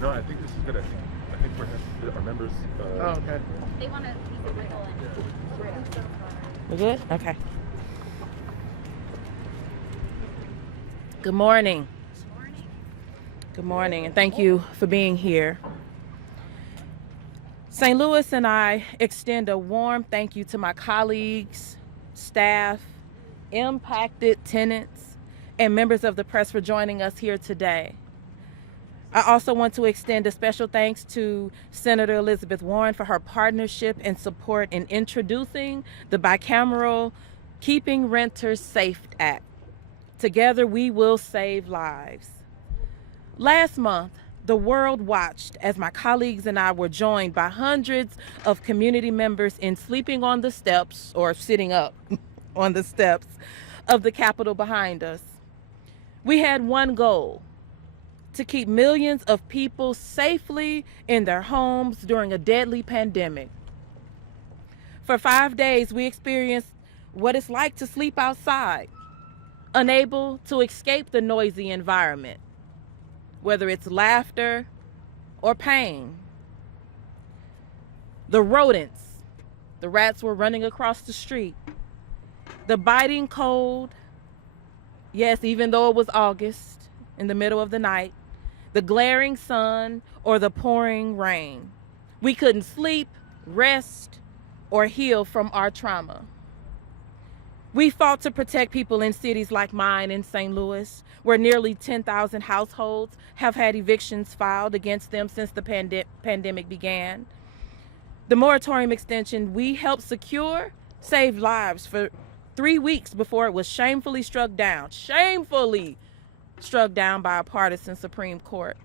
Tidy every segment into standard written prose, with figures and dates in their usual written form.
No, I think this is good. I think our members. Oh, okay. They want to keep it rolling. We're good? Okay. Good morning. Good morning, and thank you for being here. St. Louis and I extend a warm thank you to my colleagues, staff, impacted tenants, and members of the press for joining us here today. I also want to extend a special thanks to Senator Elizabeth Warren for her partnership and support in introducing the bicameral Keeping Renters Safe Act. Together, we will save lives. Last month, the world watched as my colleagues and I were joined by hundreds of community members in sleeping on the steps or sitting up on the steps of the Capitol behind us. We had one goal: to keep millions of people safely in their homes during a deadly pandemic. For 5 days, we experienced what it's like to sleep outside, unable to escape the noisy environment, whether it's laughter or pain. The rodents, the rats were running across the street, the biting cold, yes, even though it was August in the middle of the night, the glaring sun or the pouring rain. We couldn't sleep, rest, or heal from our trauma. We fought to protect people in cities like mine in St. Louis, where nearly 10,000 households have had evictions filed against them since the pandemic began. The moratorium extension we helped secure saved lives for 3 weeks before it was shamefully struck down by a partisan Supreme Court.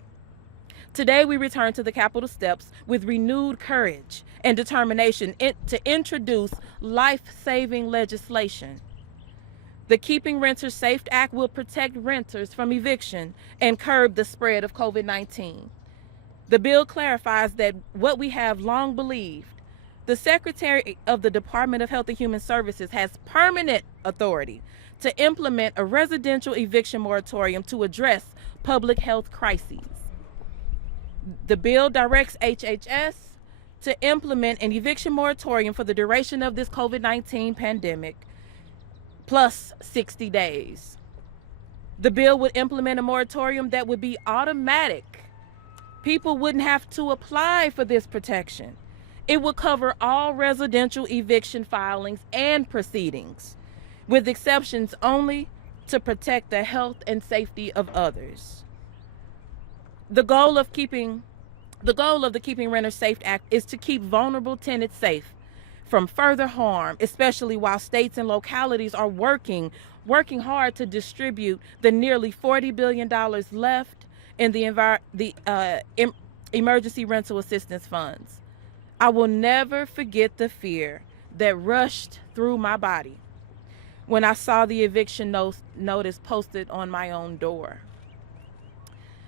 Today, we return to the Capitol steps with renewed courage and determination to introduce life-saving legislation. The Keeping Renters Safe Act will protect renters from eviction and curb the spread of COVID-19. The bill clarifies that what we have long believed: the Secretary of the Department of Health and Human Services has permanent authority to implement a residential eviction moratorium to address public health crises. The bill directs HHS to implement an eviction moratorium for the duration of this COVID-19 pandemic, plus 60 days. The bill would implement a moratorium that would be automatic. People wouldn't have to apply for this protection. It would cover all residential eviction filings and proceedings, with exceptions only to protect the health and safety of others. The goal of the Keeping Renters Safe Act is to keep vulnerable tenants safe from further harm, especially while states and localities are working hard to distribute the nearly $40 billion left in the emergency rental assistance funds. I will never forget the fear that rushed through my body when I saw the eviction notice posted on my own door.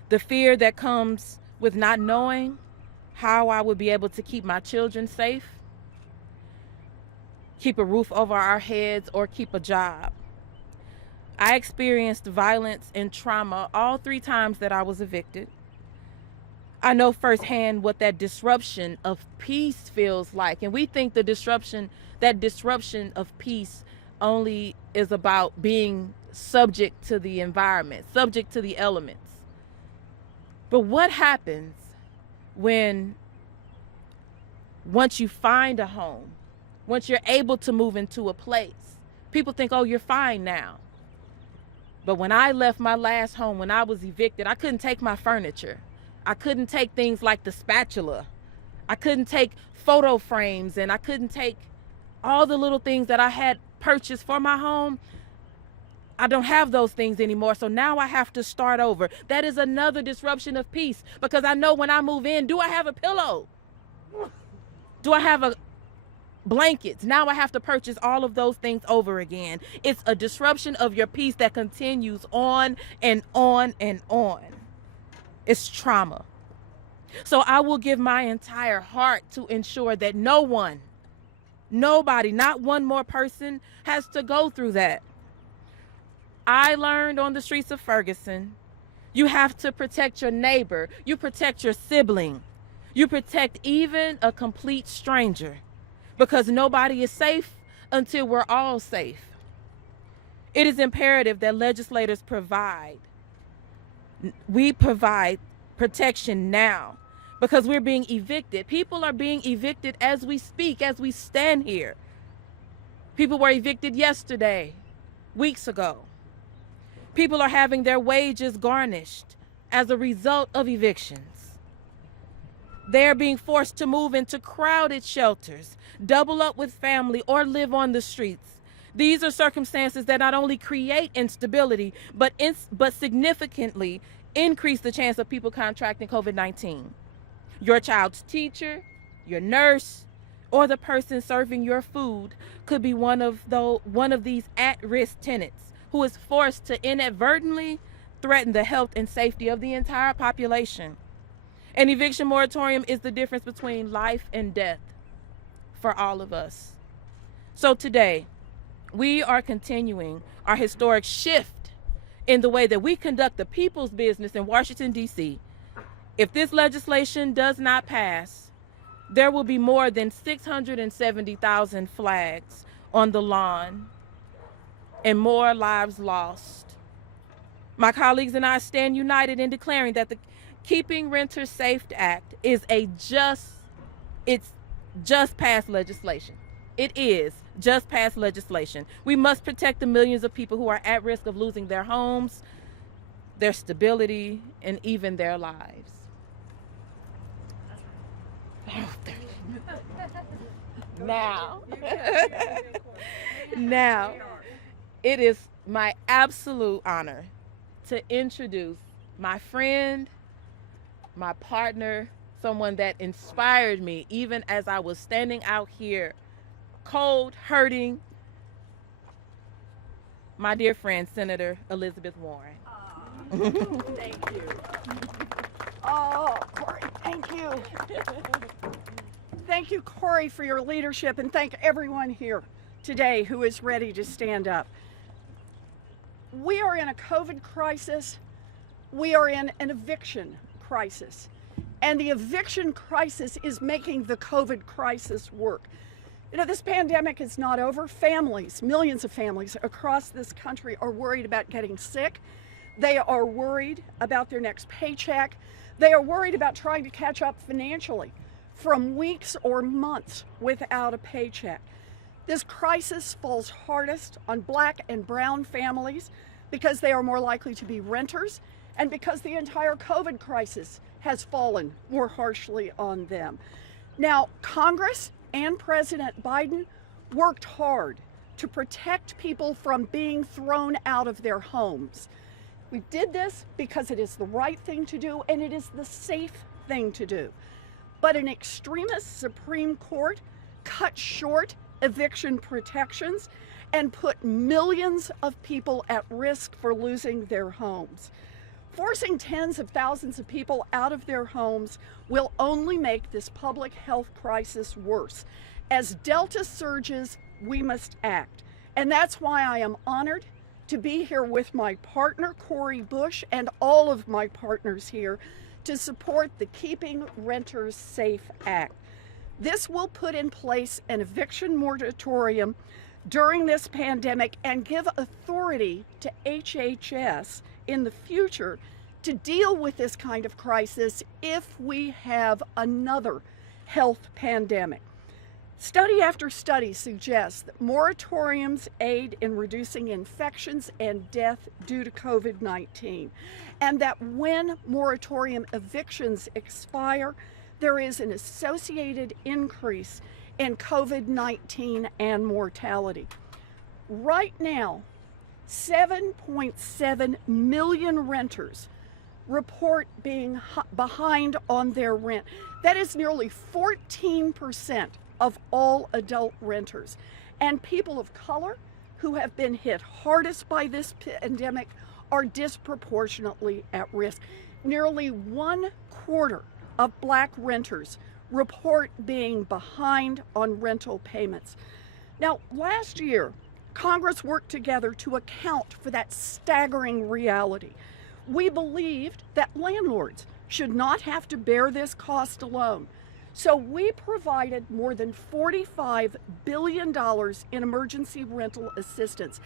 The fear that comes with not knowing how I would be able to keep my children safe, keep a roof over our heads, or keep a job. I experienced violence and trauma all 3 times that I was evicted. I know firsthand what that disruption of peace feels like. And we think that disruption of peace only is about being subject to the environment, subject to the elements. But what happens when, once you find a home, once you're able to move into a place, people think, oh, you're fine now. But when I left my last home, when I was evicted, I couldn't take my furniture. I couldn't take things like the spatula. I couldn't take photo frames, and I couldn't take all the little things that I had purchased for my home. I don't have those things anymore, so now I have to start over. That is another disruption of peace, because I know when I move in, do I have a pillow? Do I have a blankets? Now I have to purchase all of those things over again. It's a disruption of your peace that continues on and on and on. It's trauma. So I will give my entire heart to ensure that nobody, not one more person has to go through that. I learned on the streets of Ferguson You have to protect your neighbor. You protect your sibling. You protect even a complete stranger, because nobody is safe until we're all safe. It is imperative that legislators provide protection now, because we're being evicted. People are being evicted as we speak, as we stand here. People were evicted yesterday, weeks ago. People are having their wages garnished as a result of evictions. They're being forced to move into crowded shelters, double up with family, or live on the streets. These are circumstances that not only create instability, but significantly increase the chance of people contracting COVID-19. Your child's teacher, your nurse, or the person serving your food could be one of these at-risk tenants who is forced to inadvertently threaten the health and safety of the entire population. An eviction moratorium is the difference between life and death for all of us. So today, we are continuing our historic shift in the way that we conduct the people's business in Washington, D.C. If this legislation does not pass, there will be more than 670,000 flags on the lawn and more lives lost. My colleagues and I stand united in declaring that the Keeping Renters Safe Act is just passed legislation. It is just passed legislation. We must protect the millions of people who are at risk of losing their homes, their stability, and even their lives. Now, it is my absolute honor to introduce my friend, my partner, someone that inspired me even as I was standing out here, cold, hurting, my dear friend, Senator Elizabeth Warren. Thank you. Oh, Cori, thank you. Thank you, Cori, for your leadership, and thank everyone here today who is ready to stand up. We are in a COVID crisis. We are in an eviction crisis. And the eviction crisis is making the COVID crisis work. You know, this pandemic is not over. Families, millions of families across this country are worried about getting sick. They are worried about their next paycheck. They are worried about trying to catch up financially from weeks or months without a paycheck. This crisis falls hardest on Black and brown families because they are more likely to be renters, and because the entire COVID crisis has fallen more harshly on them. Now, Congress and President Biden worked hard to protect people from being thrown out of their homes. We did this because it is the right thing to do and it is the safe thing to do. But an extremist Supreme Court cut short eviction protections and put millions of people at risk for losing their homes. Forcing tens of thousands of people out of their homes will only make this public health crisis worse. As Delta surges, we must act. And that's why I am honored to be here with my partner, Cori Bush, and all of my partners here to support the Keeping Renters Safe Act. This will put in place an eviction moratorium during this pandemic and give authority to HHS in the future to deal with this kind of crisis if we have another health pandemic. Study after study suggests that moratoriums aid in reducing infections and death due to COVID-19, and that when moratorium evictions expire, there is an associated increase in COVID-19 and mortality. Right now, 7.7 million renters report being behind on their rent. That is nearly 14% of all adult renters. And people of color who have been hit hardest by this pandemic are disproportionately at risk. Nearly 1/4 of Black renters report being behind on rental payments. Now, last year, Congress worked together to account for that staggering reality. We believed that landlords should not have to bear this cost alone. So we provided more than $45 billion in emergency rental assistance.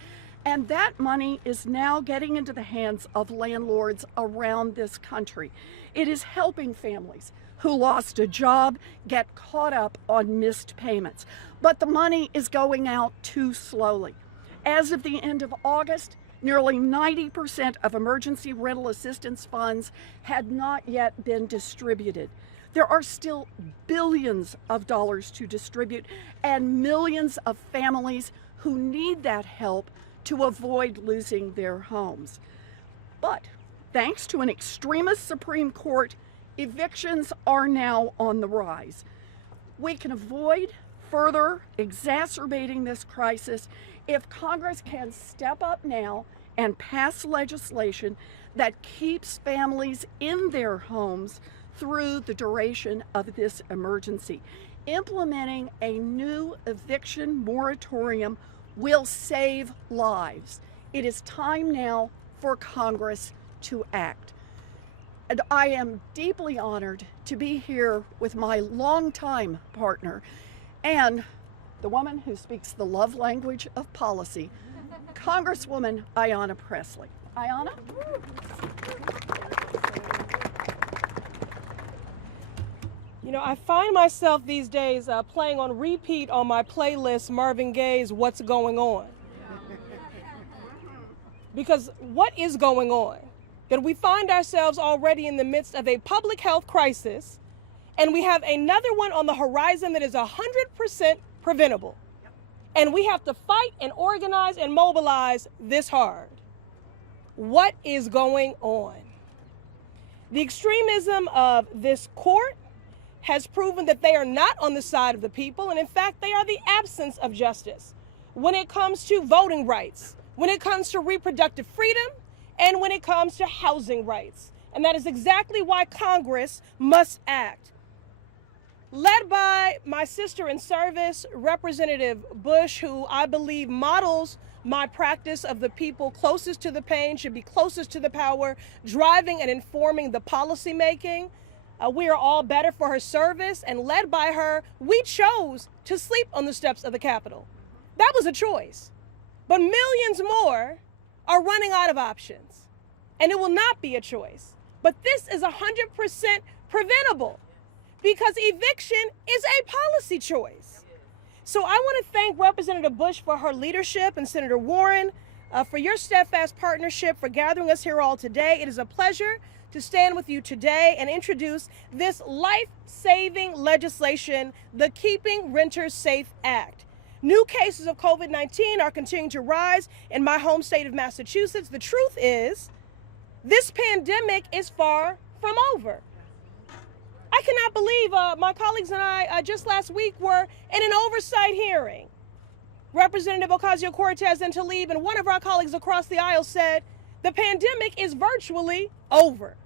And that money is now getting into the hands of landlords around this country. It is helping families who lost a job get caught up on missed payments. But the money is going out too slowly. As of the end of August, nearly 90% of emergency rental assistance funds had not yet been distributed. There are still billions of dollars to distribute and millions of families who need that help to avoid losing their homes. But thanks to an extremist Supreme Court, evictions are now on the rise. We can avoid further exacerbating this crisis if Congress can step up now and pass legislation that keeps families in their homes through the duration of this emergency. Implementing a new eviction moratorium will save lives. It is time now for Congress to act. And I am deeply honored to be here with my longtime partner and the woman who speaks the love language of policy, Congresswoman Ayanna Pressley. Ayanna? You know, I find myself these days playing on repeat on my playlist Marvin Gaye's What's Going On. Because what is going on? That we find ourselves already in the midst of a public health crisis, and we have another one on the horizon that is 100% preventable. And we have to fight and organize and mobilize this hard. What is going on? The extremism of this court has proven that they are not on the side of the people, and in fact, they are the absence of justice when it comes to voting rights, when it comes to reproductive freedom, and when it comes to housing rights. And that is exactly why Congress must act. Led by my sister in service, Representative Bush, who I believe models my practice of the people closest to the pain, should be closest to the power, driving and informing the policy making. We are all better for her service, and led by her, we chose to sleep on the steps of the Capitol. That was a choice. But millions more are running out of options, and it will not be a choice. But this is 100% preventable because eviction is a policy choice. So I want to thank Representative Bush for her leadership and Senator Warren for your steadfast partnership, for gathering us here all today. It is a pleasure to stand with you today and introduce this life-saving legislation, the Keeping Renters Safe Act. New cases of COVID-19 are continuing to rise in my home state of Massachusetts. The truth is, this pandemic is far from over. I cannot believe my colleagues and I just last week were in an oversight hearing. Representative Ocasio-Cortez and Tlaib and one of our colleagues across the aisle said, the pandemic is virtually over.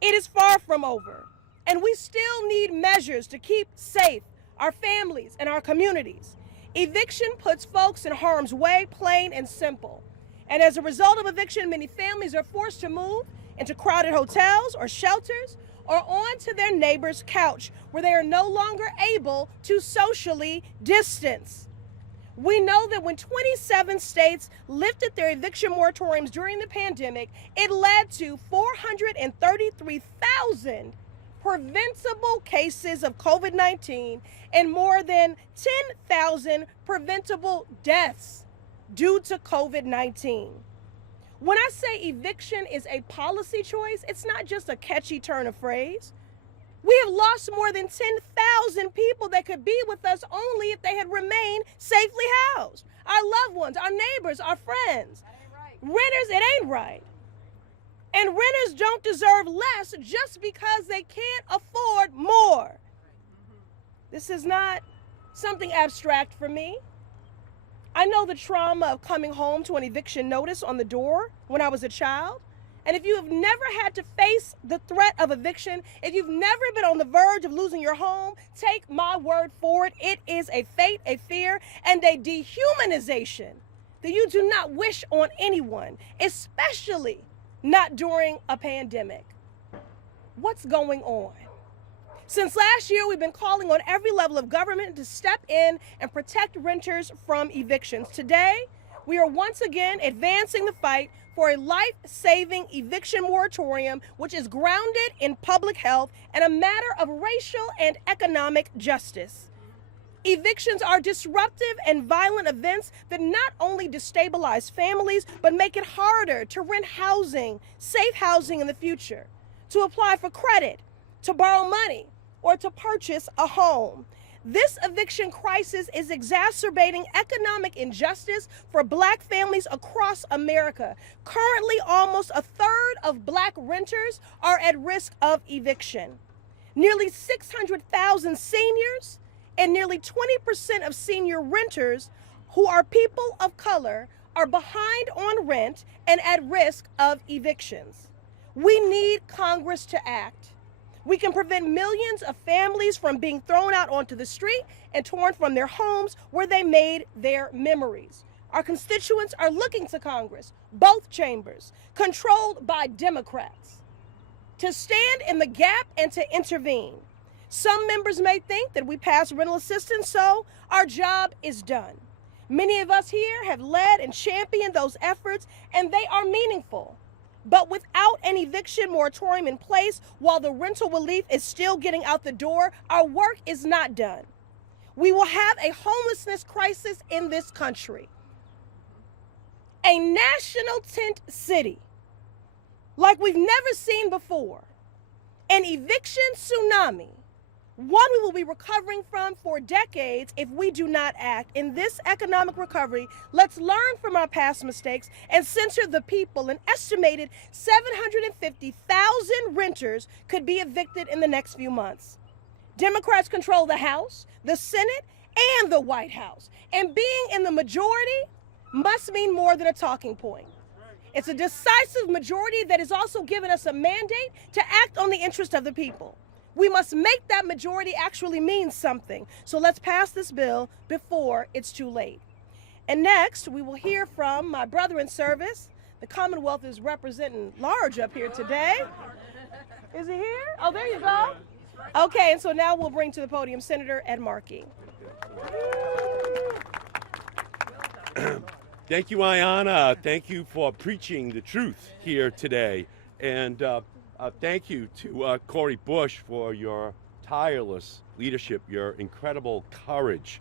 It is far from over. And we still need measures to keep safe our families and our communities. Eviction puts folks in harm's way, plain and simple. And as a result of eviction, many families are forced to move into crowded hotels or shelters or onto their neighbor's couch where they are no longer able to socially distance. We know that when 27 states lifted their eviction moratoriums during the pandemic, it led to 433,000 preventable cases of COVID-19 and more than 10,000 preventable deaths due to COVID-19. When I say eviction is a policy choice, it's not just a catchy turn of phrase. We have lost more than 10,000 people that could be with us only if they had remained safely housed. Our loved ones, our neighbors, our friends. That ain't right. Renters, it ain't right. And renters don't deserve less just because they can't afford more. This is not something abstract for me. I know the trauma of coming home to an eviction notice on the door when I was a child. And if you have never had to face the threat of eviction, if you've never been on the verge of losing your home, take my word for it. It is a fate, a fear, and a dehumanization that you do not wish on anyone, especially not during a pandemic. What's going on? Since last year, we've been calling on every level of government to step in and protect renters from evictions. Today, we are once again advancing the fight for a life-saving eviction moratorium, which is grounded in public health and a matter of racial and economic justice. Evictions are disruptive and violent events that not only destabilize families, but make it harder to rent housing, safe housing in the future, to apply for credit, to borrow money, or to purchase a home. This eviction crisis is exacerbating economic injustice for Black families across America. Currently, almost a third of Black renters are at risk of eviction. Nearly 600,000 seniors and nearly 20% of senior renters who are people of color are behind on rent and at risk of evictions. We need Congress to act. We can prevent millions of families from being thrown out onto the street and torn from their homes where they made their memories. Our constituents are looking to Congress, both chambers, controlled by Democrats, to stand in the gap and to intervene. Some members may think that we pass rental assistance, so our job is done. Many of us here have led and championed those efforts, and they are meaningful. But without an eviction moratorium in place, while the rental relief is still getting out the door, our work is not done. We will have a homelessness crisis in this country. A national tent city like we've never seen before. An eviction tsunami, one we will be recovering from for decades if we do not act. In this economic recovery, let's learn from our past mistakes and center the people. An estimated 750,000 renters could be evicted in the next few months. Democrats control the House, the Senate, and the White House. And being in the majority must mean more than a talking point. It's a decisive majority that has also given us a mandate to act on the interest of the people. We must make that majority actually mean something. So let's pass this bill before it's too late. And next, we will hear from my brother in service. The Commonwealth is representing large up here today. Is he here? Oh, there you go. Okay, and so now we'll bring to the podium Senator Ed Markey. Thank you, Ayanna. Thank you for preaching the truth here today. And thank you to Cori Bush for your tireless leadership, your incredible courage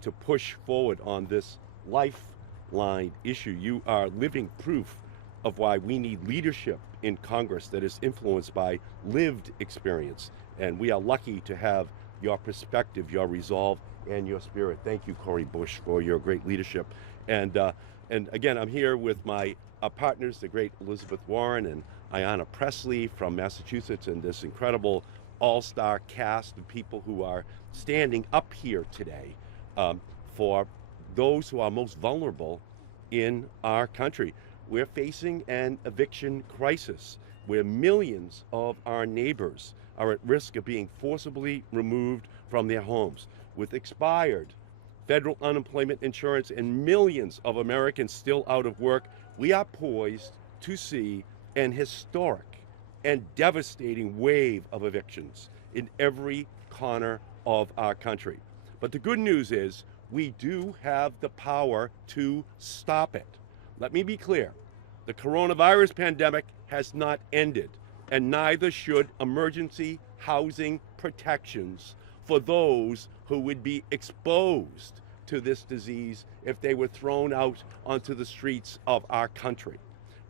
to push forward on this lifeline issue. You are living proof of why we need leadership in Congress that is influenced by lived experience. And we are lucky to have your perspective, your resolve, and your spirit. Thank you, Cori Bush, for your great leadership. And again, I'm here with my partners, the great Elizabeth Warren and Ayanna Pressley from Massachusetts, and this incredible all-star cast of people who are standing up here today for those who are most vulnerable in our country. We're facing an eviction crisis where millions of our neighbors are at risk of being forcibly removed from their homes with expired federal unemployment insurance and millions of Americans still out of work. We are poised to see an historic and devastating wave of evictions in every corner of our country. But the good news is we do have the power to stop it. Let me be clear. The coronavirus pandemic has not ended, and neither should emergency housing protections for those who would be exposed to this disease if they were thrown out onto the streets of our country.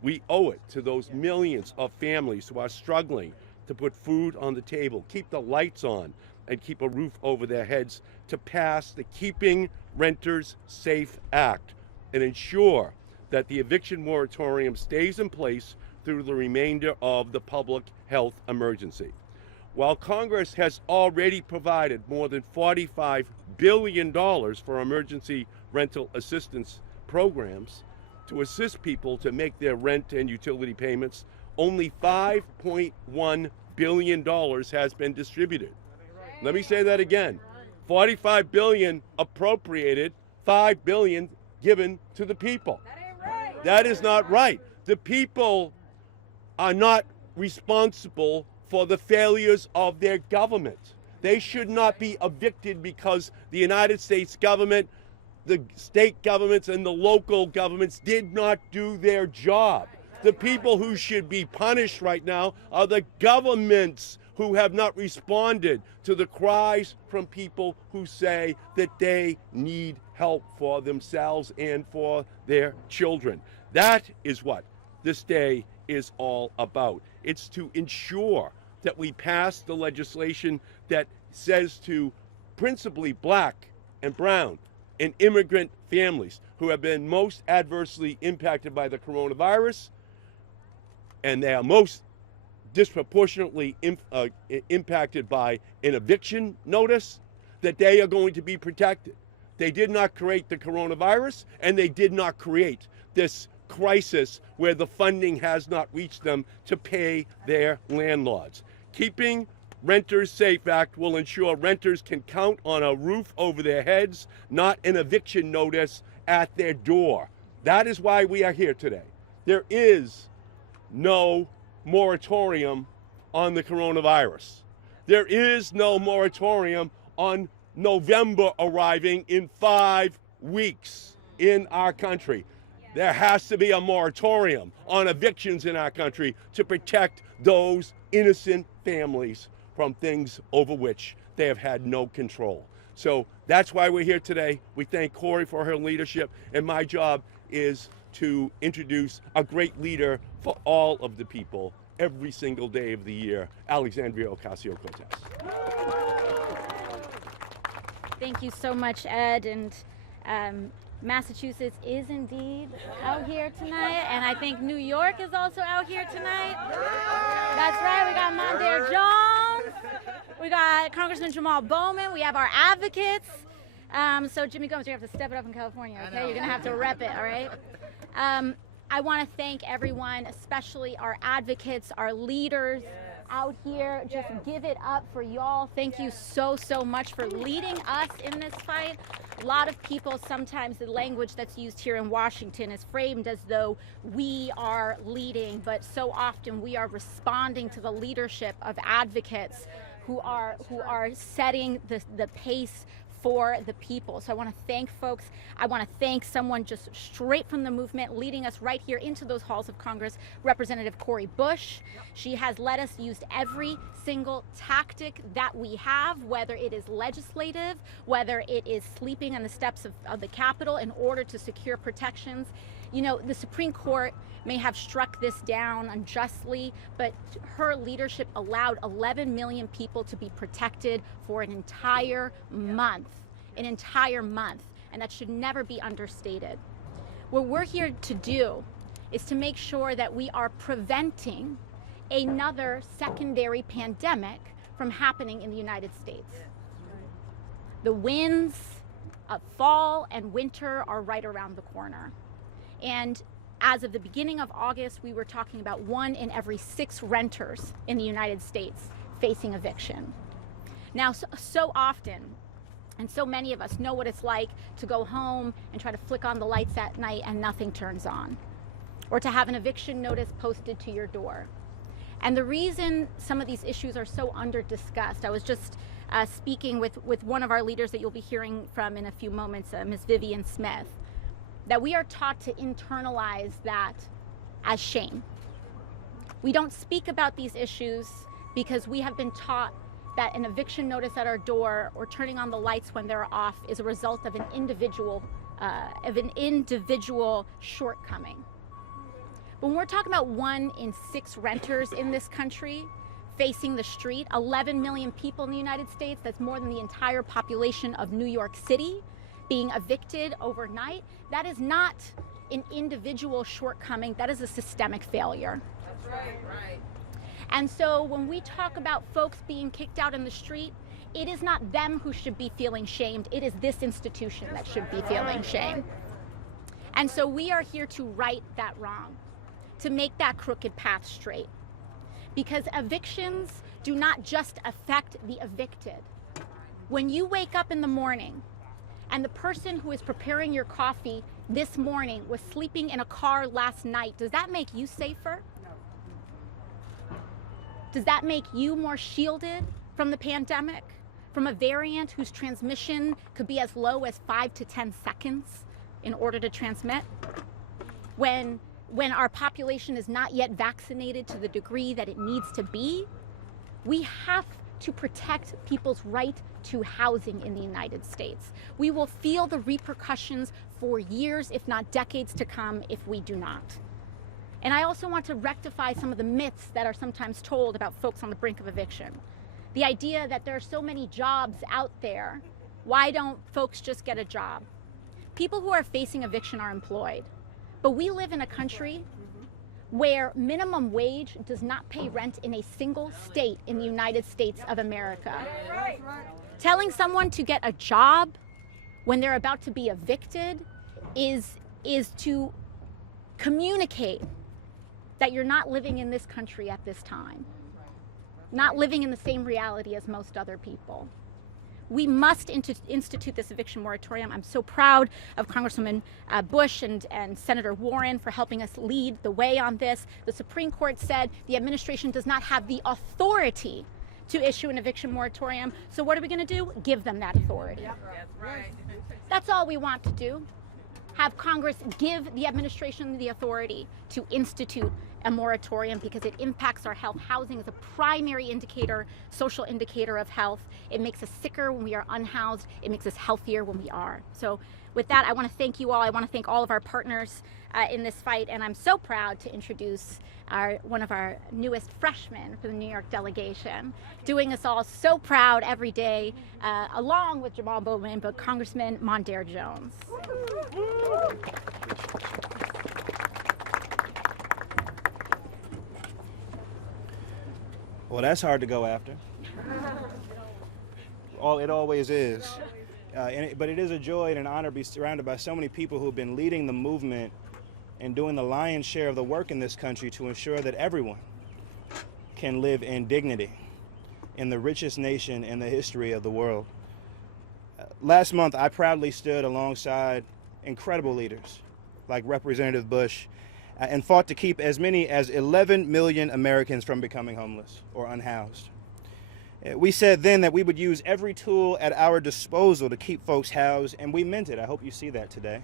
We owe it to those millions of families who are struggling to put food on the table, keep the lights on, and keep a roof over their heads to pass the Keeping Renters Safe Act and ensure that the eviction moratorium stays in place through the remainder of the public health emergency. While Congress has already provided more than $45 billion for emergency rental assistance programs to assist people to make their rent and utility payments, only $5.1 billion has been distributed. Let me say that again. $45 billion appropriated, $5 billion given to the people. That is not right. The people are not responsible for the failures of their government. They should not be evicted because the United States government, the state governments, and the local governments did not do their job. The people who should be punished right now are the governments who have not responded to the cries from people who say that they need help for themselves and for their children. That is what this day is all about. It's to ensure that we pass the legislation that says to principally black and brown and immigrant families who have been most adversely impacted by the coronavirus, and they are most disproportionately impacted by an eviction notice, that they are going to be protected. They did not create the coronavirus, and they did not create this crisis where the funding has not reached them to pay their landlords. Keeping Renters Safe Act will ensure renters can count on a roof over their heads, not an eviction notice at their door. That is why we are here today. There is no moratorium on the coronavirus. There is no moratorium on November arriving in 5 weeks in our country. There has to be a moratorium on evictions in our country to protect those innocent families from things over which they have had no control. So that's why we're here today. We thank Cori for her leadership, and my job is to introduce a great leader for all of the people every single day of the year, Alexandria Ocasio-Cortez. Thank you so much, Ed. And Massachusetts is indeed out here tonight, and I think New York is also out here tonight. That's right, we got Mondaire Jones, we got Congressman Jamal Bowman, we have our advocates. So Jimmy Gomes, you have to step it up in California, okay? You're gonna have to rep it, all right? I wanna thank everyone, especially our advocates, our leaders out here. Just give it up for y'all. Thank you so much for leading us in this fight. A lot of people, sometimes the language that's used here in Washington is framed as though we are leading, but so often we are responding to the leadership of advocates who are setting the pace for the people. So I want to thank folks. I want to thank someone just straight from the movement leading us right here into those halls of Congress, Representative Cori Bush. She has let us use every single tactic that we have, whether it is legislative, whether it is sleeping on the steps of the Capitol in order to secure protections. You know, the Supreme Court may have struck this down unjustly, but her leadership allowed 11 million people to be protected for an entire month, and that should never be understated. What we're here to do is to make sure that we are preventing another secondary pandemic from happening in the United States. The winds of fall and winter are right around the corner. And as of the beginning of August, we were talking about 1 in every 6 renters in the United States facing eviction. Now, so often, and so many of us know what it's like to go home and try to flick on the lights at night and nothing turns on, or to have an eviction notice posted to your door. And the reason some of these issues are so under-discussed, I was just speaking with one of our leaders that you'll be hearing from in a few moments, Ms. Vivian Smith, that we are taught to internalize that as shame. We don't speak about these issues because we have been taught that an eviction notice at our door or turning on the lights when they're off is a result of an individual shortcoming. But when we're talking about 1 in 6 renters in this country facing the street, 11 million people in the United States, that's more than the entire population of New York City, being evicted overnight, that is not an individual shortcoming, that is a systemic failure. That's right. And so when we talk about folks being kicked out in the street, it is not them who should be feeling shamed, it is this institution that should be feeling shame. And so we are here to right that wrong, to make that crooked path straight. Because evictions do not just affect the evicted. When you wake up in the morning and the person who is preparing your coffee this morning was sleeping in a car last night, does that make you safer? Does that make you more shielded from the pandemic, from a variant whose transmission could be as low as 5 to 10 seconds in order to transmit? When our population is not yet vaccinated to the degree that it needs to be, we have to protect people's right to housing in the United States. We will feel the repercussions for years, if not decades to come, if we do not. And I also want to rectify some of the myths that are sometimes told about folks on the brink of eviction. The idea that there are so many jobs out there, why don't folks just get a job? People who are facing eviction are employed. But we live in a country where minimum wage does not pay rent in a single state in the United States of America. Telling someone to get a job when they're about to be evicted is to communicate that you're not living in this country at this time, not living in the same reality as most other people. We must institute this eviction moratorium. I'm so proud of Congresswoman Bush and Senator Warren for helping us lead the way on this. The Supreme Court said the administration does not have the authority to issue an eviction moratorium. So what are we going to do? Give them that authority. Yep. That's right. That's all we want to do. Have Congress give the administration the authority to institute a moratorium because it impacts our health. Housing is a primary indicator, social indicator of health. It makes us sicker when we are unhoused. It makes us healthier when we are. So with that, I want to thank you all. I want to thank all of our partners in this fight. And I'm so proud to introduce one of our newest freshmen for the New York delegation, doing us all so proud every day, along with Jamal Bowman, but Congressman Mondaire Jones. Well, that's hard to go after. It always is. But it is a joy and an honor to be surrounded by so many people who have been leading the movement and doing the lion's share of the work in this country to ensure that everyone can live in dignity in the richest nation in the history of the world. Last month, I proudly stood alongside incredible leaders like Representative Bush and fought to keep as many as 11 million Americans from becoming homeless or unhoused. We said then that we would use every tool at our disposal to keep folks housed, and we meant it. I hope you see that today.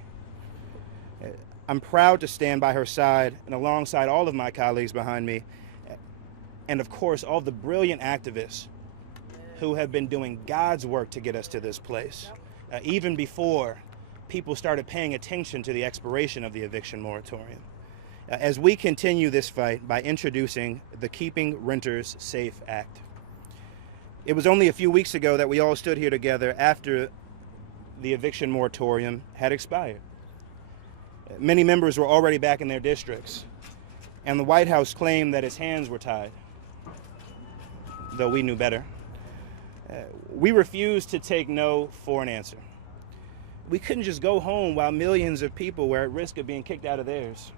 I'm proud to stand by her side and alongside all of my colleagues behind me, and of course, all the brilliant activists who have been doing God's work to get us to this place, even before people started paying attention to the expiration of the eviction moratorium. As we continue this fight by introducing the Keeping Renters Safe Act. It was only a few weeks ago that we all stood here together after the eviction moratorium had expired. Many members were already back in their districts, and the White House claimed that its hands were tied, though we knew better. We refused to take no for an answer. We couldn't just go home while millions of people were at risk of being kicked out of theirs.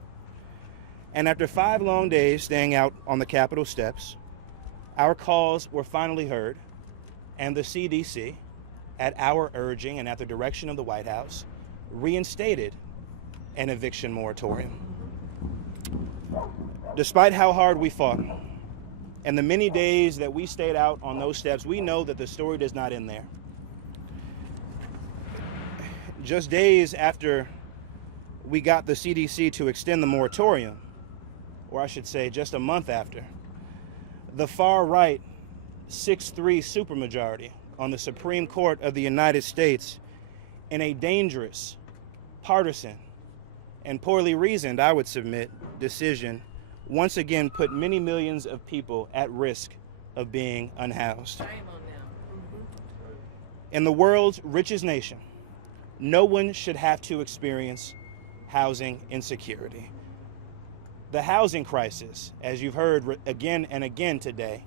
And after 5 long days staying out on the Capitol steps, our calls were finally heard, and the CDC, at our urging and at the direction of the White House, reinstated an eviction moratorium. Despite how hard we fought and the many days that we stayed out on those steps, we know that the story does not end there. Just days after we got the CDC to extend the moratorium, or I should say just a month after, the far-right 6-3 supermajority on the Supreme Court of the United States, in a dangerous, partisan, and poorly reasoned, I would submit, decision, once again put many millions of people at risk of being unhoused. In the world's richest nation, no one should have to experience housing insecurity. The housing crisis, as you've heard again and again today,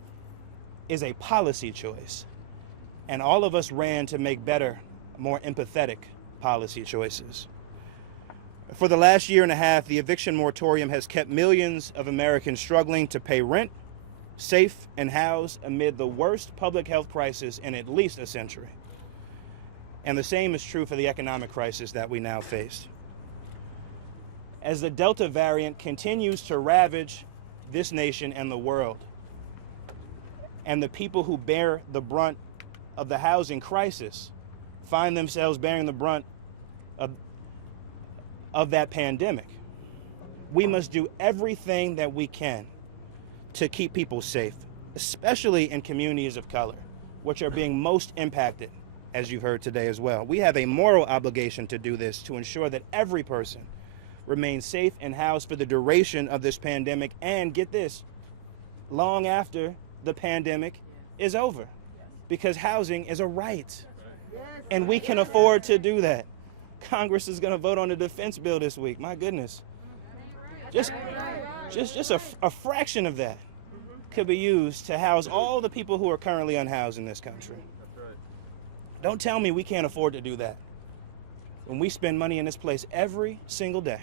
is a policy choice. And all of us ran to make better, more empathetic policy choices. For the last year and a half, the eviction moratorium has kept millions of Americans struggling to pay rent, safe, and housed amid the worst public health crisis in at least a century. And the same is true for the economic crisis that we now face. As the Delta variant continues to ravage this nation and the world, And the people who bear the brunt of the housing crisis find themselves bearing the brunt of that pandemic. We must do everything that we can to keep people safe, especially in communities of color, which are being most impacted, as you've heard today as well. We have a moral obligation to do this, to ensure that every person remains safe and housed for the duration of this pandemic, and get this, long after the pandemic is over, because housing is a right, and we can afford to do that. Congress is going to vote on the defense bill this week. My goodness. Just a fraction of that could be used to house all the people who are currently unhoused in this country. Don't tell me we can't afford to do that when we spend money in this place every single day.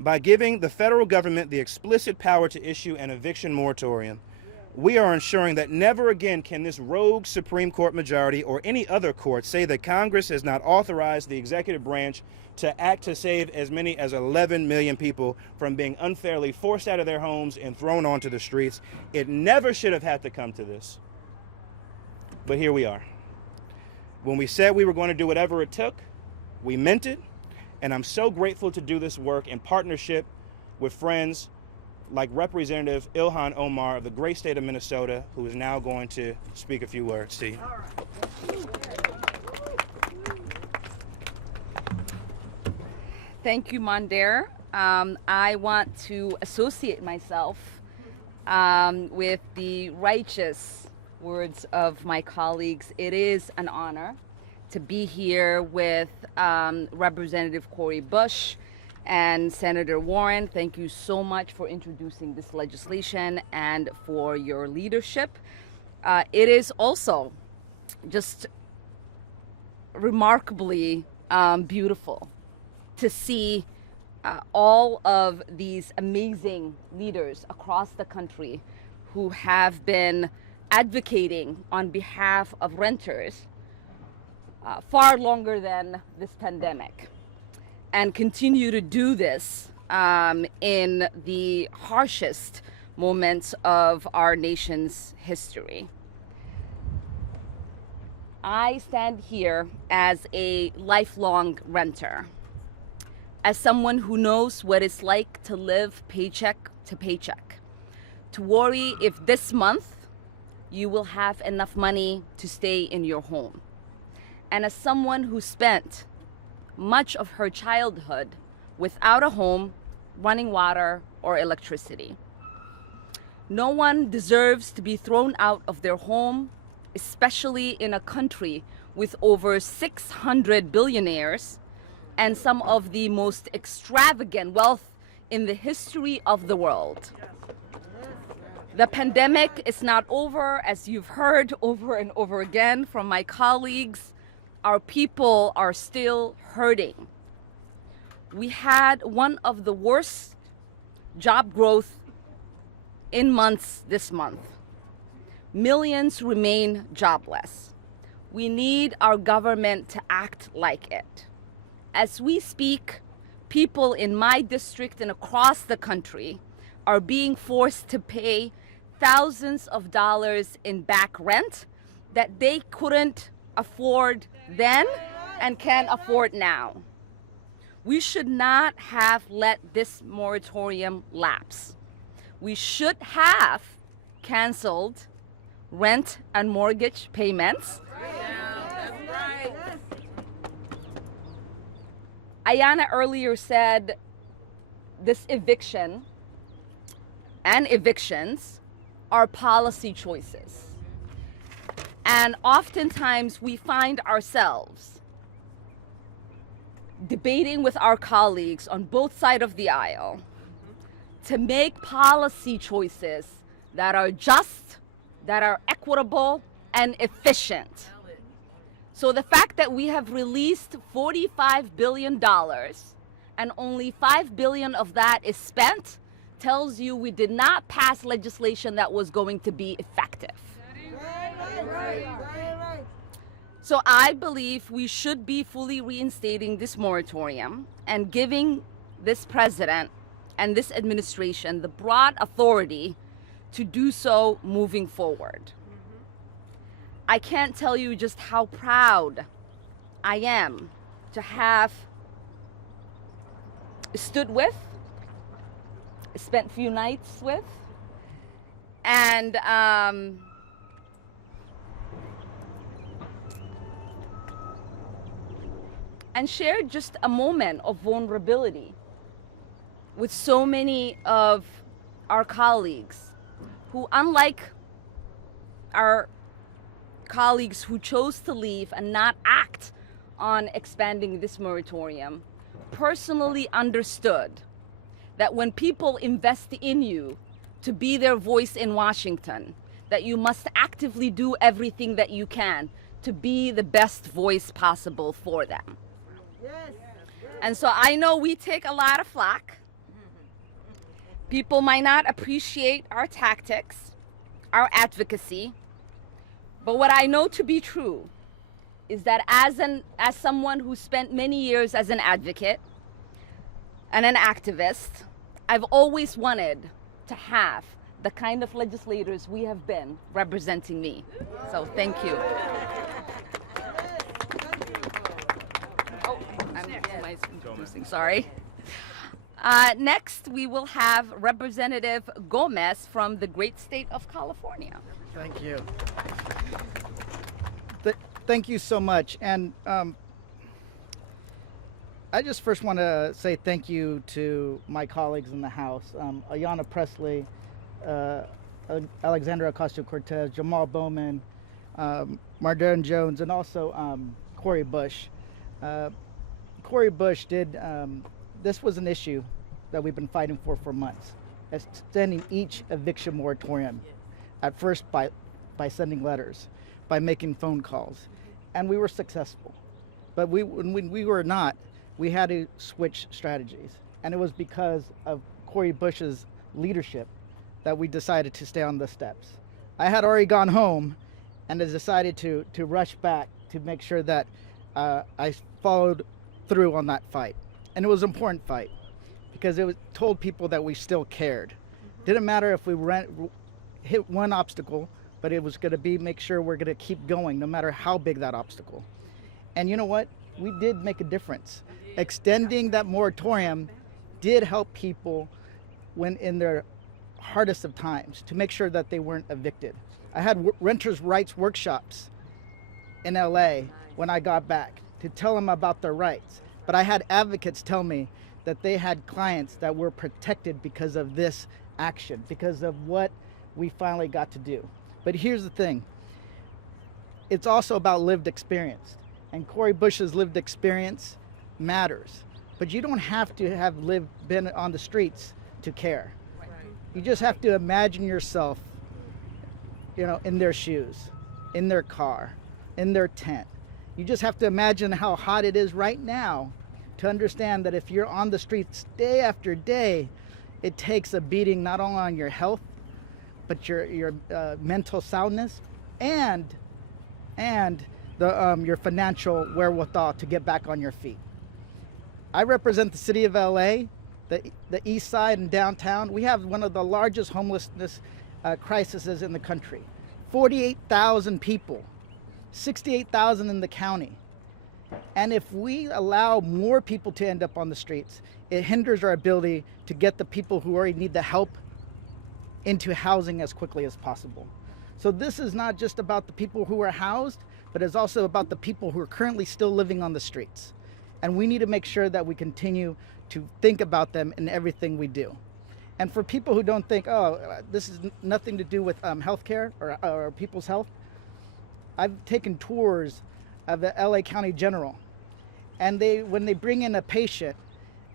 By giving the federal government the explicit power to issue an eviction moratorium, we are ensuring that never again can this rogue Supreme Court majority or any other court say that Congress has not authorized the executive branch to act to save as many as 11 million people from being unfairly forced out of their homes and thrown onto the streets. It never should have had to come to this. But here we are. When we said we were going to do whatever it took, we meant it. And I'm so grateful to do this work in partnership with friends like Representative Ilhan Omar of the great state of Minnesota, who is now going to speak a few words to you. Thank you, Mondaire. I want to associate myself with the righteous words of my colleagues. It is an honor to be here with Representative Cori Bush and Senator Warren. Thank you so much for introducing this legislation and for your leadership. It is also just remarkably beautiful to see all of these amazing leaders across the country who have been advocating on behalf of renters far longer than this pandemic, and continue to do this in the harshest moments of our nation's history. I stand here as a lifelong renter, as someone who knows what it's like to live paycheck to paycheck, to worry if this month you will have enough money to stay in your home. And as someone who spent much of her childhood without a home, running water, or electricity. No one deserves to be thrown out of their home, especially in a country with over 600 billionaires and some of the most extravagant wealth in the history of the world. The pandemic is not over, as you've heard over and over again from my colleagues. Our people are still hurting. We had one of the worst job growth in months this month. Millions remain jobless. We need our government to act like it. As we speak, people in my district and across the country are being forced to pay thousands of dollars in back rent that they couldn't afford then and can afford now. We should not have let this moratorium lapse. We should have canceled rent and mortgage payments. Ayanna earlier said this eviction and evictions are policy choices. And oftentimes we find ourselves debating with our colleagues on both sides of the aisle to make policy choices that are just, that are equitable, and efficient. So the fact that we have released $45 billion and only $5 billion of that is spent tells you we did not pass legislation that was going to be effective. So I believe we should be fully reinstating this moratorium and giving this president and this administration the broad authority to do so moving forward. I can't tell you just how proud I am to have stood with, spent a few nights with, and shared just a moment of vulnerability with so many of our colleagues who, unlike our colleagues who chose to leave and not act on expanding this moratorium, personally understood that when people invest in you to be their voice in Washington, that you must actively do everything that you can to be the best voice possible for them. And so I know we take a lot of flack. People might not appreciate our tactics, our advocacy, but what I know to be true is that as someone who spent many years as an advocate and an activist, I've always wanted to have the kind of legislators we have been representing me. So thank you. Oh, I'm sorry. Next, we will have Representative Gomez from the great state of California. Thank you. Thank you so much. And I just first want to say thank you to my colleagues in the House, Ayanna Pressley, Alexandria Ocasio-Cortez, Jamal Bowman, Mardern Jones, and also Cori Bush. Cori Bush did, this was an issue that we've been fighting for months, extending each eviction moratorium, at first by sending letters, by making phone calls, and we were successful. But when we were not, we had to switch strategies, and it was because of Cori Bush's leadership that we decided to stay on the steps. I had already gone home and I decided to rush back to make sure that I followed through on that fight. And it was an important fight because it told people that we still cared. Didn't matter if we hit one obstacle, but it was going to be make sure we're going to keep going no matter how big that obstacle. And you know what? We did make a difference. Extending that moratorium did help people when in their hardest of times to make sure that they weren't evicted. I had renters' rights workshops in LA when I got back to tell them about their rights. But I had advocates tell me that they had clients that were protected because of this action, because of what we finally got to do. But here's the thing. It's also about lived experience. And Cori Bush's lived experience matters. But you don't have to have been on the streets to care. You just have to imagine yourself, in their shoes, in their car, in their tent. You just have to imagine how hot it is right now to understand that if you're on the streets day after day, it takes a beating not only on your health, but your mental soundness and your financial wherewithal to get back on your feet. I represent the city of LA, the east side and downtown. We have one of the largest homelessness crises in the country. 48,000 people, 68,000 in the county. And if we allow more people to end up on the streets, it hinders our ability to get the people who already need the help into housing as quickly as possible. So this is not just about the people who are housed, but it's also about the people who are currently still living on the streets. And we need to make sure that we continue to think about them in everything we do. And for people who don't think, this is nothing to do with healthcare or people's health, I've taken tours of the LA County General, and when they bring in a patient,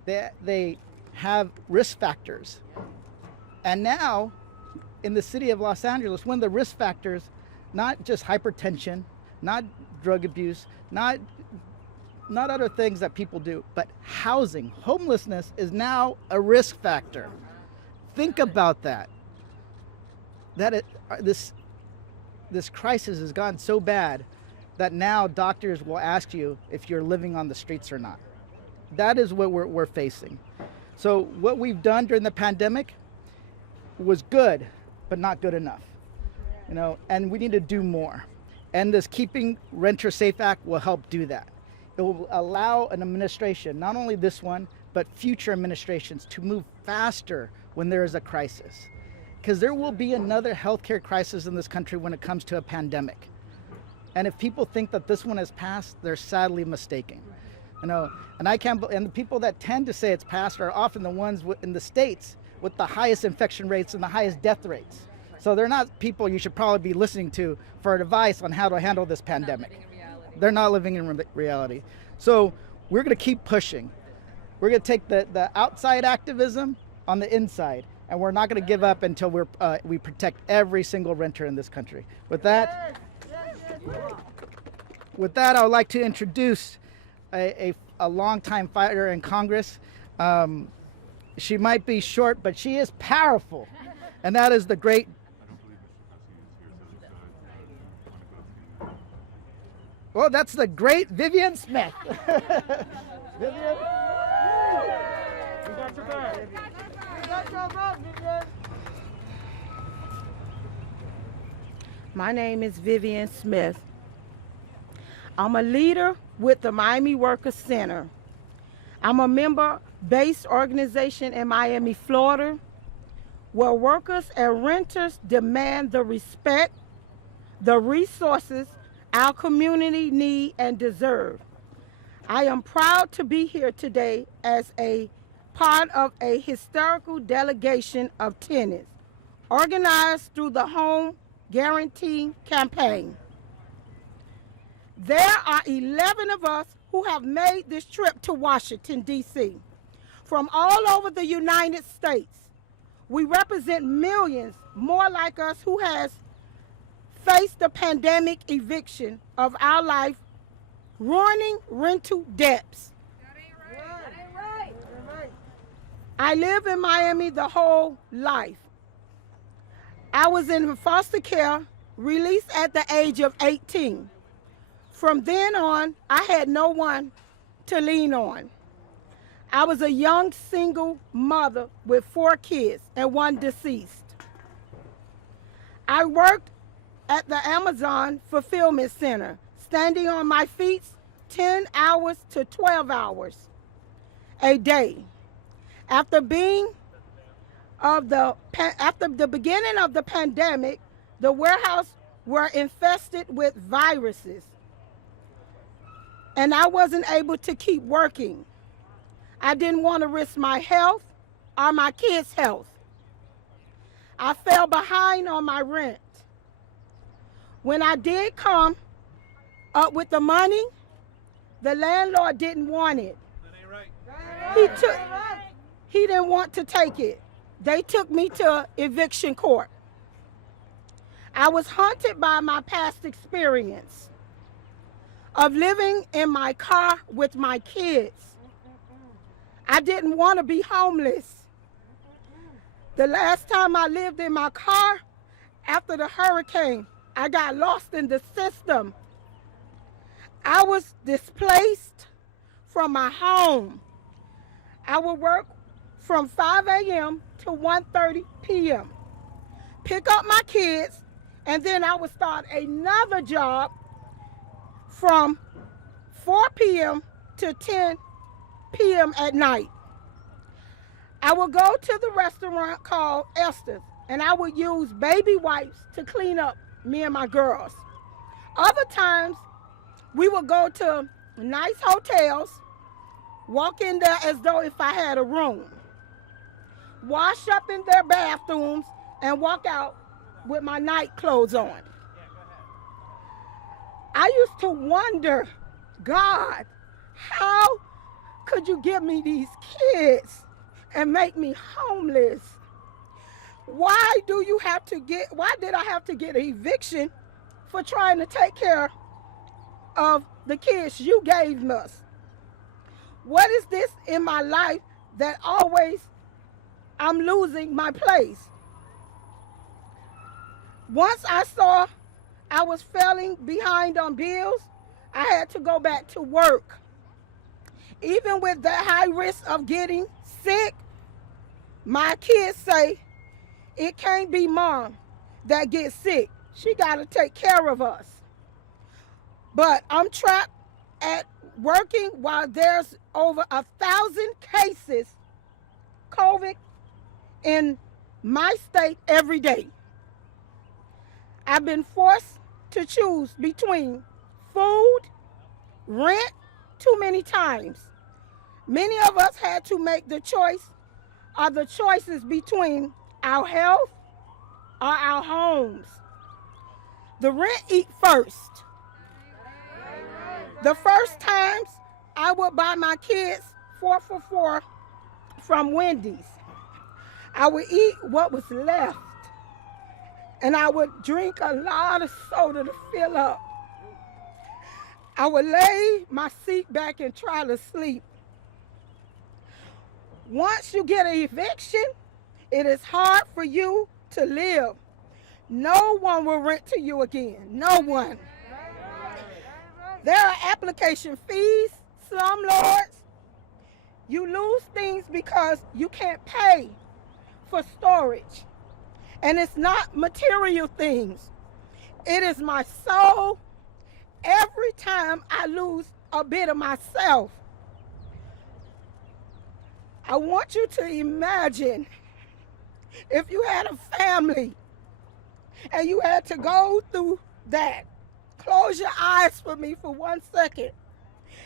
they have risk factors. And now, in the city of Los Angeles, one of the risk factors, not just hypertension, not drug abuse, not other things that people do, but housing. Homelessness is now a risk factor. Think about that. This crisis has gone so bad that now doctors will ask you if you're living on the streets or not. That is what we're facing. So what we've done during the pandemic was good. but not good enough. And we need to do more. And this Keeping Renters Safe Act will help do that. It will allow an administration, not only this one, but future administrations, to move faster when there is a crisis. Because there will be another healthcare crisis in this country when it comes to a pandemic. And if people think that this one has passed, they're sadly mistaken. And the people that tend to say it's passed are often the ones in the states with the highest infection rates and the highest death rates. So they're not people you should probably be listening to for advice on how to handle this pandemic. They're not living in reality. So we're going to keep pushing. We're going to take the outside activism on the inside, and we're not going to give up until we protect every single renter in this country. With that, I would like to introduce a longtime fighter in Congress. She might be short, but she is powerful, and that is the great. Well, that's the great Vivian Smith. Vivian. My name is Vivian Smith. I'm a leader with the Miami Workers Center. I'm a member-based organization in Miami, Florida, where workers and renters demand the respect, the resources our community need and deserve. I am proud to be here today as a part of a historical delegation of tenants organized through the Home Guarantee Campaign. There are 11 of us who have made this trip to Washington, D.C. from all over the United States. We represent millions more like us who has faced the pandemic eviction of our life, ruining rental debts. That ain't right. I live in Miami the whole life. I was in foster care, released at the age of 18. From then on, I had no one to lean on. I was a young single mother with 4 kids and 1 deceased. I worked at the Amazon Fulfillment Center, standing on my feet 10 hours to 12 hours a day. After the beginning of the pandemic, the warehouse were infested with viruses, and I wasn't able to keep working. I didn't want to risk my health or my kids' health. I fell behind on my rent. When I did come up with the money, the landlord didn't want it. He didn't want to take it. They took me to eviction court. I was haunted by my past experience of living in my car with my kids. I didn't want to be homeless. The last time I lived in my car after the hurricane, I got lost in the system. I was displaced from my home. I would work from 5 a.m. to 1:30 p.m., pick up my kids, and then I would start another job from 4 p.m. to 10 p.m. at night. I would go to the restaurant called Esther's, and I would use baby wipes to clean up me and my girls. Other times, we would go to nice hotels, walk in there as though if I had a room, wash up in their bathrooms, and walk out with my night clothes on. I used to wonder, God, how could you give me these kids and make me homeless? Why did I have to get an eviction for trying to take care of the kids you gave us? What is this in my life that always I'm losing my place? Once I saw I was falling behind on bills, I had to go back to work. Even with the high risk of getting sick, my kids say, It can't be mom that gets sick. She got to take care of us. But I'm trapped at working while there's over 1,000 cases, COVID, in my state every day. I've been forced to choose between food, rent, too many times. Many of us had to make the choice or the choices between our health or our homes. The rent eat first. The first times I would buy my kids 4 for $4 from Wendy's. I would eat what was left, and I would drink a lot of soda to fill up. I would lay my seat back and try to sleep. Once you get an eviction, it is hard for you to live. No one will rent to you again. No one. There are application fees, slumlords. You lose things because you can't pay for storage. And it's not material things. It is my soul. Every time I lose a bit of myself, I want you to imagine if you had a family and you had to go through that. Close your eyes for me for 1 second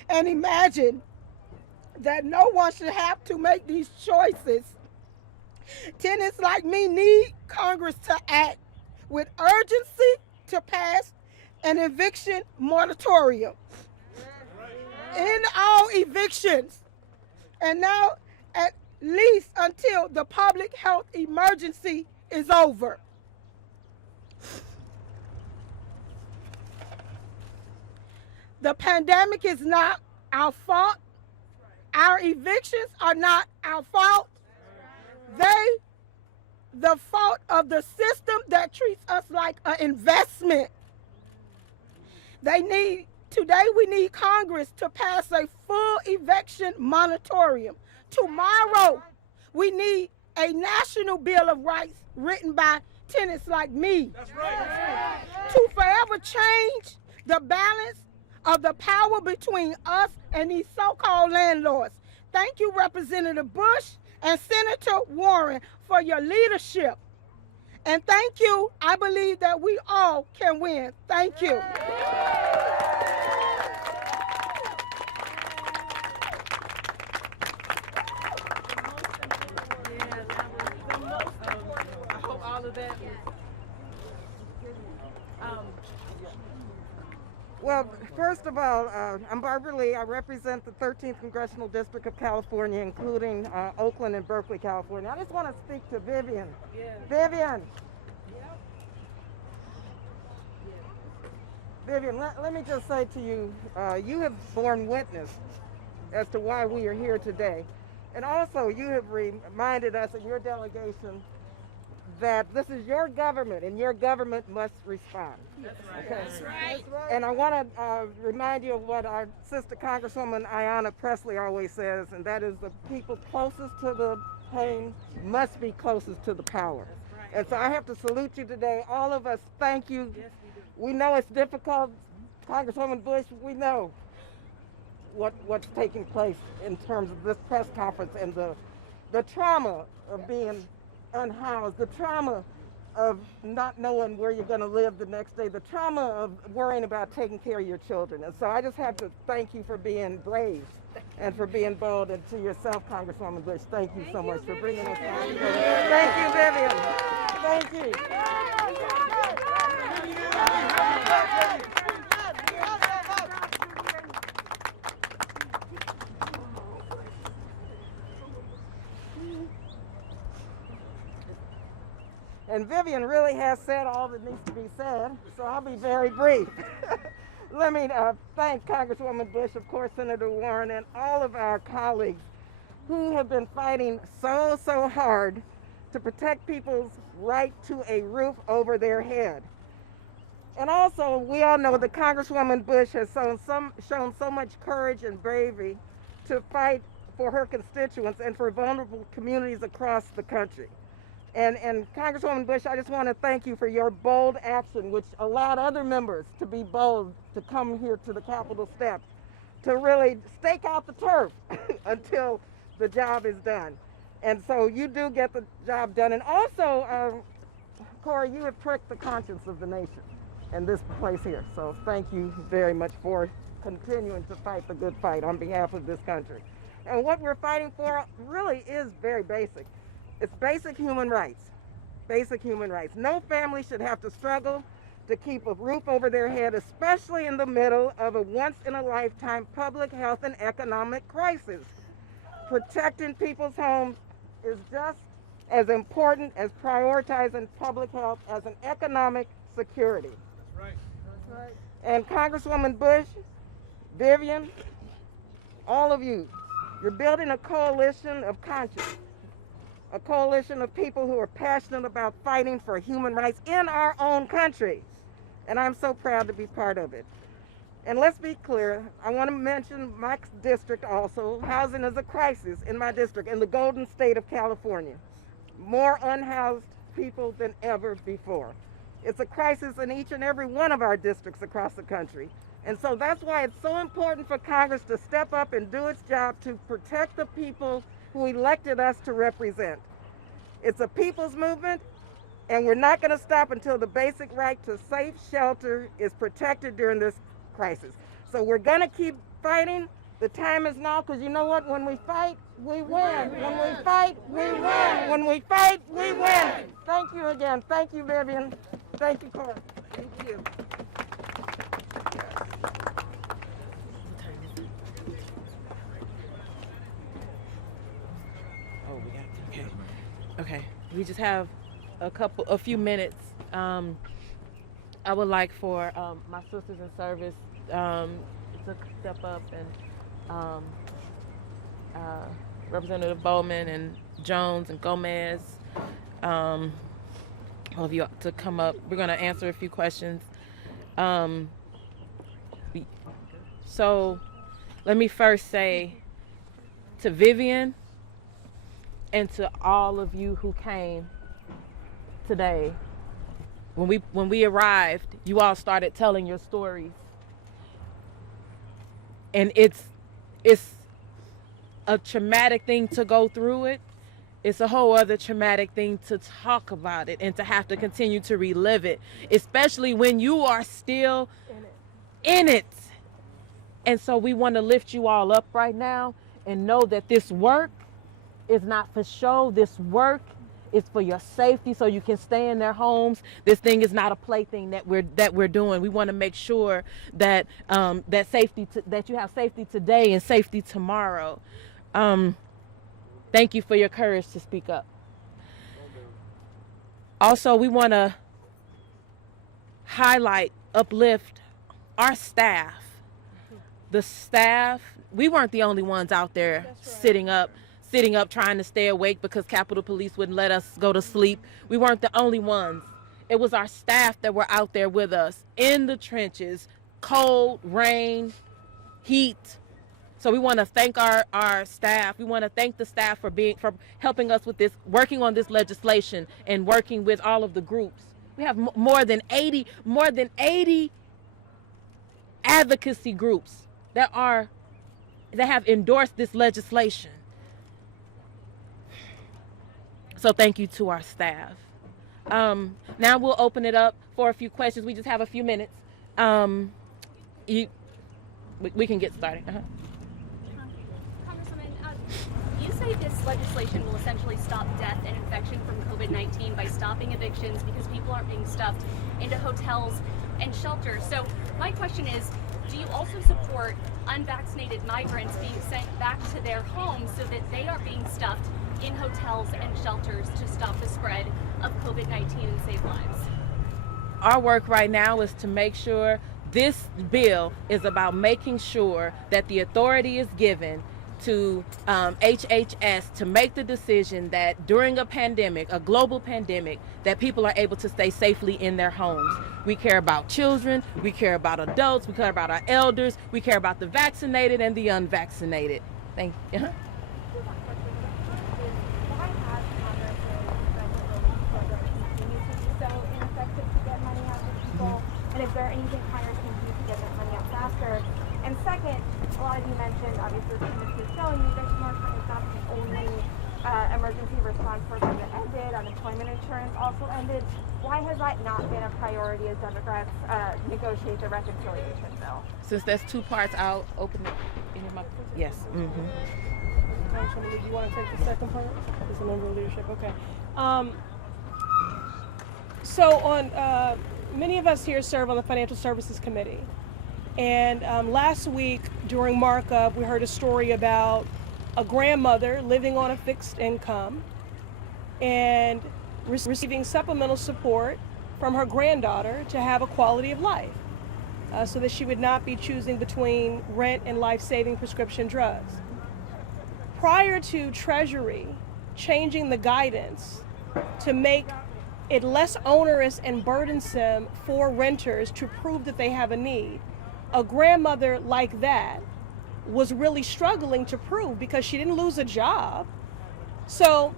and imagine that no one should have to make these choices. Tenants like me need Congress to act with urgency to pass an eviction moratorium in all evictions, and now at least until the public health emergency is over. The pandemic is not our fault. Our evictions are not our fault. The fault of the system that treats us like an investment. Today we need Congress to pass a full eviction moratorium. Tomorrow we need a national Bill of Rights written by tenants like me. That's right. To forever change the balance of the power between us and these so-called landlords. Thank you, Representative Bush and Senator Warren, for your leadership. And thank you. I believe that we all can win. Thank you. I hope all of that Well, first of all, I'm Barbara Lee. I represent the 13th Congressional District of California, including Oakland and Berkeley, California. I just want to speak to Vivian. Yeah. Vivian. Vivian, let me just say to you, you have borne witness as to why we are here today. And also, you have reminded us in your delegation that this is your government and your government must respond. That's right. Okay. That's right. And I want to remind you of what our sister Congresswoman Ayanna Pressley always says, and that is the people closest to the pain must be closest to the power. That's right. And so I have to salute you today. All of us, thank you. Yes, we know it's difficult. Congresswoman Bush, we know what's taking place in terms of this press conference and the trauma of being unhoused, the trauma of not knowing where you're going to live the next day, the trauma of worrying about taking care of your children. And so I just have to thank you for being brave and for being bold, and to yourself, Congresswoman Bush, thank you so much for bringing us all together. Thank you, Vivian. Thank you. And Vivian really has said all that needs to be said, so I'll be very brief. Let me thank Congresswoman Bush, of course, Senator Warren, and all of our colleagues who have been fighting so hard to protect people's right to a roof over their head. And also, we all know that Congresswoman Bush has shown so much courage and bravery to fight for her constituents and for vulnerable communities across the country. And Congresswoman Bush, I just want to thank you for your bold action, which allowed other members to be bold to come here to the Capitol steps to really stake out the turf until the job is done. And so you do get the job done. And also, Cori, you have pricked the conscience of the nation in this place here. So thank you very much for continuing to fight the good fight on behalf of this country. And what we're fighting for really is very basic. It's basic human rights. Basic human rights. No family should have to struggle to keep a roof over their head, especially in the middle of a once-in-a-lifetime public health and economic crisis. Protecting people's homes is just as important as prioritizing public health as an economic security. That's right. That's right. And Congresswoman Bush, Vivian, all of you, you're building a coalition of conscience, a coalition of people who are passionate about fighting for human rights in our own country. And I'm so proud to be part of it. And let's be clear, I want to mention my district also. Housing is a crisis in my district, in the Golden State of California. More unhoused people than ever before. It's a crisis in each and every one of our districts across the country. And so that's why it's so important for Congress to step up and do its job to protect the people who elected us to represent. It's a people's movement, and we're not going to stop until the basic right to safe shelter is protected during this crisis. So we're going to keep fighting. The time is now, because you know what? When we fight, we win. When we fight, we win. When we fight, we win. Thank you again. Thank you, Vivian. Thank you, Cori. Thank you. Okay. We just have a few minutes. I would like for my sisters in service to step up, and Representative Bowman and Jones and Gomez, all of you to come up. We're going to answer a few questions. So let me first say to Vivian and to all of you who came today, when we arrived, you all started telling your stories. And it's a traumatic thing to go through it. It's a whole other traumatic thing to talk about it and to have to continue to relive it, especially when you are still in it. And so we want to lift you all up right now and know that this work is not for show. This work is for your safety, so you can stay in their homes. This thing is not a plaything that we're doing. We want to make sure that that you have safety today and safety tomorrow. Thank you for your courage to speak up. Also, we want to highlight, uplift our staff. The staff, we weren't the only ones out there sitting up trying to stay awake because Capitol Police wouldn't let us go to sleep. We weren't the only ones. It was our staff that were out there with us in the trenches, cold, rain, heat. So we want to thank our staff. We want to thank the staff for helping us with this, working on this legislation and working with all of the groups. We have more than 80 advocacy groups that have endorsed this legislation. So thank you to our staff. Now we'll open it up for a few questions. We just have a few minutes. We can get started. Congresswoman, you say this legislation will essentially stop death and infection from COVID-19 by stopping evictions because people aren't being stuffed into hotels and shelters. So my question is, do you also support unvaccinated migrants being sent back to their homes so that they are being stuffed in hotels and shelters to stop the spread of COVID-19 and save lives? Our work right now is to make sure this bill is about making sure that the authority is given to HHS to make the decision that during a pandemic, a global pandemic, that people are able to stay safely in their homes. We care about children, we care about adults, we care about our elders, we care about the vaccinated and the unvaccinated. Thank you. there anything Congress can do to get that money out faster? And second, a lot of you mentioned, obviously, the industry is showing you eviction moratorium is not the only emergency response program that ended. Unemployment insurance also ended. Why has that not been a priority as Democrats negotiate the reconciliation bill? Since there's two parts, I'll open it. Yes. Mm-hmm. Do you want to take the second part? As a member of leadership, okay. So on, many of us here serve on the Financial Services Committee. And last week during markup, we heard a story about a grandmother living on a fixed income and receiving supplemental support from her granddaughter to have a quality of life so that she would not be choosing between rent and life-saving prescription drugs. Prior to Treasury changing the guidance to make it less onerous and burdensome for renters to prove that they have a need, a grandmother like that was really struggling to prove because she didn't lose a job. So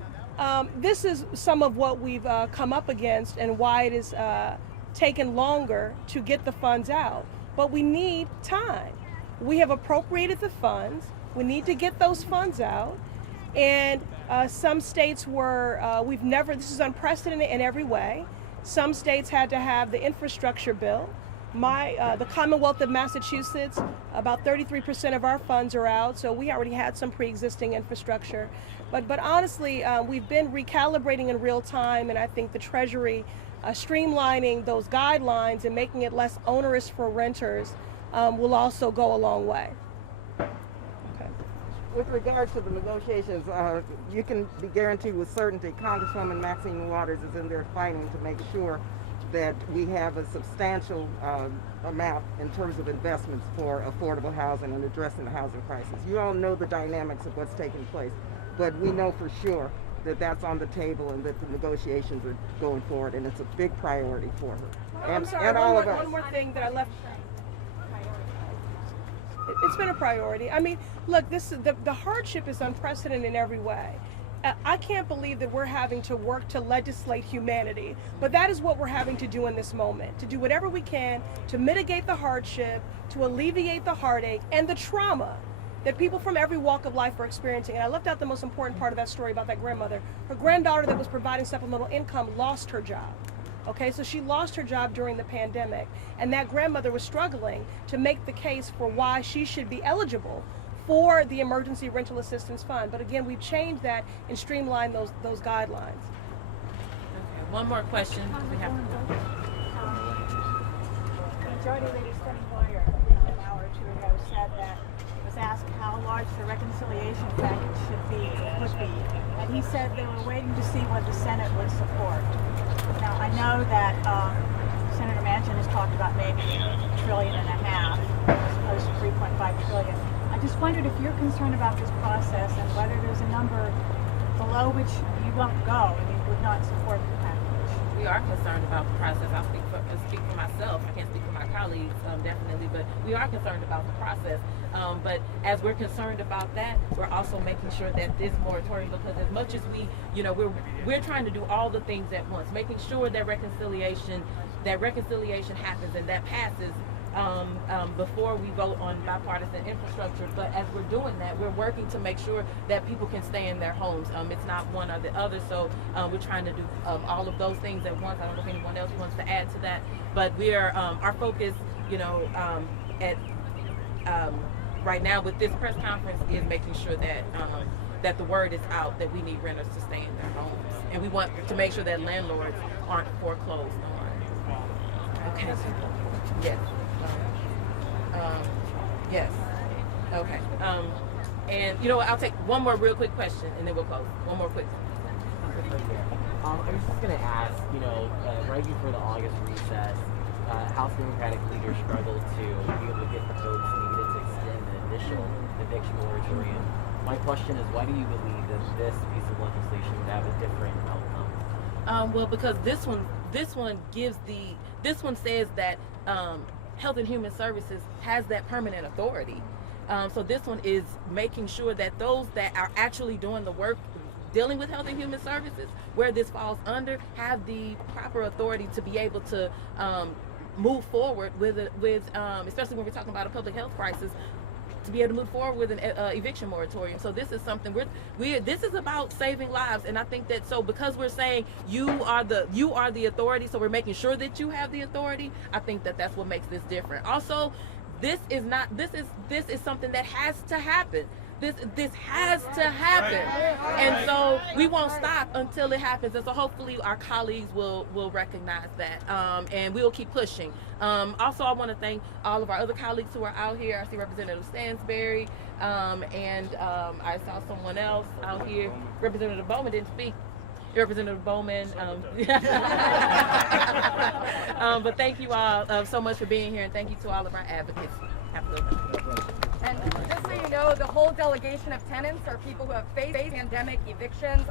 this is some of what we've come up against and why it is taken longer to get the funds out. But we need time. We have appropriated the funds. We need to get those funds out. And some states were, this is unprecedented in every way. Some states had to have the infrastructure bill. The Commonwealth of Massachusetts, about 33% of our funds are out, so we already had some pre-existing infrastructure. But honestly, we've been recalibrating in real time, and I think the Treasury streamlining those guidelines and making it less onerous for renters will also go a long way. With regard to the negotiations, you can be guaranteed with certainty Congresswoman Maxine Waters is in there fighting to make sure that we have a substantial amount in terms of investments for affordable housing and addressing the housing crisis. You all know the dynamics of what's taking place, but we know for sure that that's on the table and that the negotiations are going forward, and it's a big priority for her. I'm sorry, and all of us. One more thing that I left. It's been a priority. I mean, look, the hardship is unprecedented in every way. I can't believe that we're having to work to legislate humanity, but that is what we're having to do in this moment, to do whatever we can to mitigate the hardship, to alleviate the heartache and the trauma that people from every walk of life are experiencing. And I left out the most important part of that story about that grandmother. Her granddaughter that was providing supplemental income lost her job. Okay, so she lost her job during the pandemic, and that grandmother was struggling to make the case for why she should be eligible for the Emergency Rental Assistance Fund. But again, we've changed that and streamlined those guidelines. Okay, one more question. We have Majority Leader Steny Hoyer an hour or two ago said that was asked how large the reconciliation package would be, and he said they were waiting to see what the Senate would support. Now I know that Senator Manchin has talked about maybe $1.5 trillion as opposed to $3.5 trillion. I just wondered if you're concerned about this process and whether there's a number below which you won't go and you would not support the package. We are concerned about the process. I'll speak for myself. I can't speak for my colleagues, definitely, but we are concerned about the process. But as we're concerned about that, we're also making sure that this moratorium, because as much as we're trying to do all the things at once, making sure that reconciliation happens and that passes before we vote on bipartisan infrastructure. But as we're doing that, we're working to make sure that people can stay in their homes. It's not one or the other, so we're trying to do all of those things at once. I don't know if anyone else wants to add to that, but we are our focus, right now with this press conference is making sure that that the word is out that we need renters to stay in their homes, and we want to make sure that landlords aren't foreclosed on. Okay. Yes. Yes. Okay. And you know what? I'll take one more real quick question, and then we'll close. One more quick. I was just going to ask, right before the August recess, House Democratic leaders struggled to be able to get the votes needed to extend the initial eviction moratorium. My question is, why do you believe that this piece of legislation would have a different outcome? Well, because this one says that Health and Human Services has that permanent authority. So this one is making sure that those that are actually doing the work dealing with Health and Human Services, where this falls under, have the proper authority to be able to move forward with especially when we're talking about a public health crisis, to be able to move forward with an eviction moratorium. So this is something this is about saving lives, and I think that because we're saying you are the authority, so we're making sure that you have the authority. I think that that's what makes this different. Also, this is something that has to happen. This has to happen, and so we won't stop until it happens. And so hopefully our colleagues will recognize that, and we'll keep pushing. Also, I want to thank all of our other colleagues who are out here. I see Representative Stansberry, and I saw someone else out here. Representative Bowman didn't speak. Representative Bowman. But thank you all so much for being here, and thank you to all of our advocates. Have a good one. And just so you know, the whole delegation of tenants are people who have faced pandemic evictions.